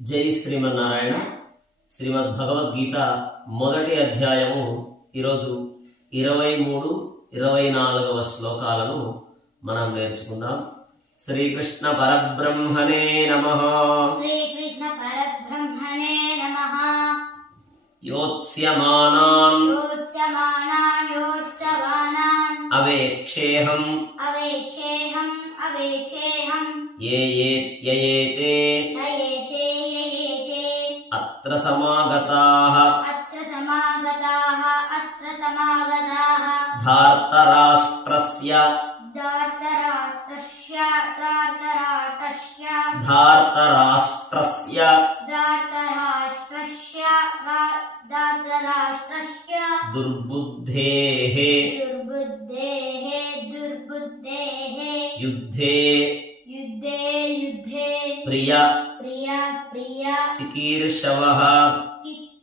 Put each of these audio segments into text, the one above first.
జై శ్రీమన్నారాయణ. శ్రీమద్ భగవద్గీత మొదటి అధ్యాయము ఈరోజు ఇరవై మూడు ఇరవై నాలుగవ శ్లోకాలను మనం నేర్చుకుందాం. శ్రీకృష్ణ పరబ్రహ్మణే నమ. శ్రీకృష్ణ పరబ్రహ్మణే నమః. యోత్స్యమానాన్. యోత్సమానాన్ యోత్సవానాన్ అవేక్షేహం. అవేక్షేహం అవేక్షేహం. ఏ యయేతే. अत्र समागताः। अत्र समागताः अत्र समागताः। धार्तराष्ट्रस्य। धार्तराष्ट्रस्य धार्तराष्ट्रस्य। धार्तराष्ट्रस्य। धार्तराष्ट्रस्य धार्तराष्ट्रस्य। दुर्बुद्धेः। दुर्बुद्धेः दुर्बुद्धेः। युद्धे। युद्धे युद्धे। प्रिया प्रिया प्रिया। चिकीर्षवः।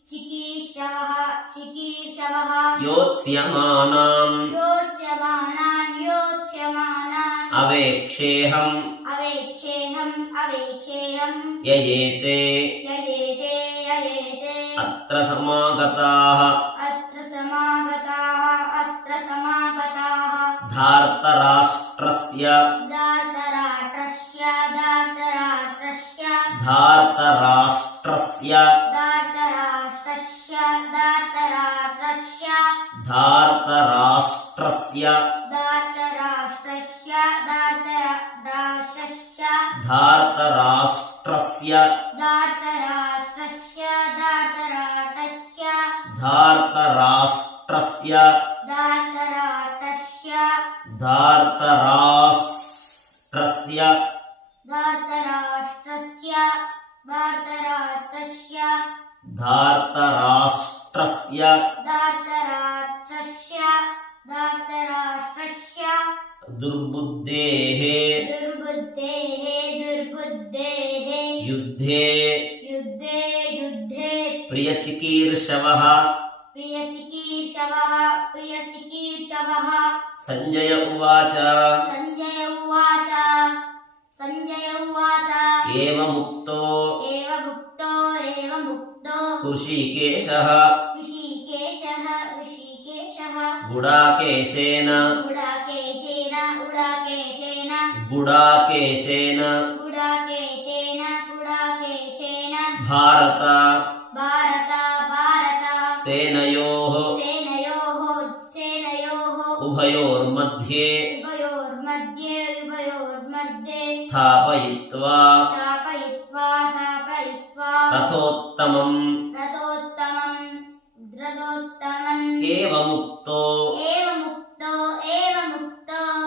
चिकीर्षवः चिकीर्षवः। योत्स्यमानान् योत्स्यमानान् योत्स्यमानान्। अवेक्षेऽहम्। अवेक्षेऽहम् अवेक्षेऽहम्। ययेते। ययेते ययेते। अत्र समागताः। अत्र समागताः अत्र समागताः। धार्तराष्ट्रस्य దాతరాట్రస్య ధార్తరాష్ట్రస్య దాతరాష్ట్రస్య దాతరాట్రస్య ధార్తరాష్ట్రస్య దాతరాష్ట్రస్య దాతరాష్ట్రస్య ధార్తరాష్ట్రస్య దాతరాష్ట్రస్య దాతరాట్రస్య ధార్తరాష్ట్రస్య దాతరాట్రస్య ధార్తరాష్ట్రస్య धातराष्ट्रस्य धातराष्ट्रस्य दुर्बुद्धेः दुर्बुद्धेः दुर्बुद्धेः। युद्धे युद्धे युद्धे। प्रियचिकीर्षवः। प्रियचिकीर्षवः प्रियचिकीर्षवः। सञ्जय उवाच। सञ्जय उवाच। सञ्जय उवाच। ऋषिकेशः। ऋषि गुडाकेशेन गुडाकेशेन गुडाकेशेन गुडाकेशेन गुडाकेशेन भारत। भारत भारत। स्थापयित्वा। स्थापयित्वा स्थापयित्वा। रथोत्तमं रथो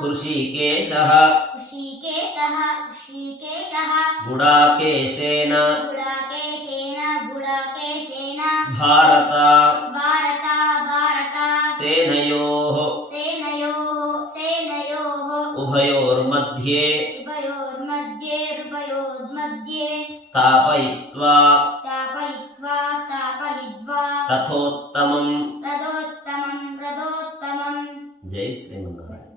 ऋषिकेशः। ऋषिकेशः ऋषिकेशः। गुडाकेशेन। गुडाकेशेन गुडाकेशेन। भारत। भारत भारत। सेनयोः। सेनयोः सेनयोः। उभयोर्मध्ये। उभयोर्मध्ये उभयोर्मध्ये। स्थापयित्वा। स्थापयित्वा स्थापयित्वा। जय श्रीमन्नारायण।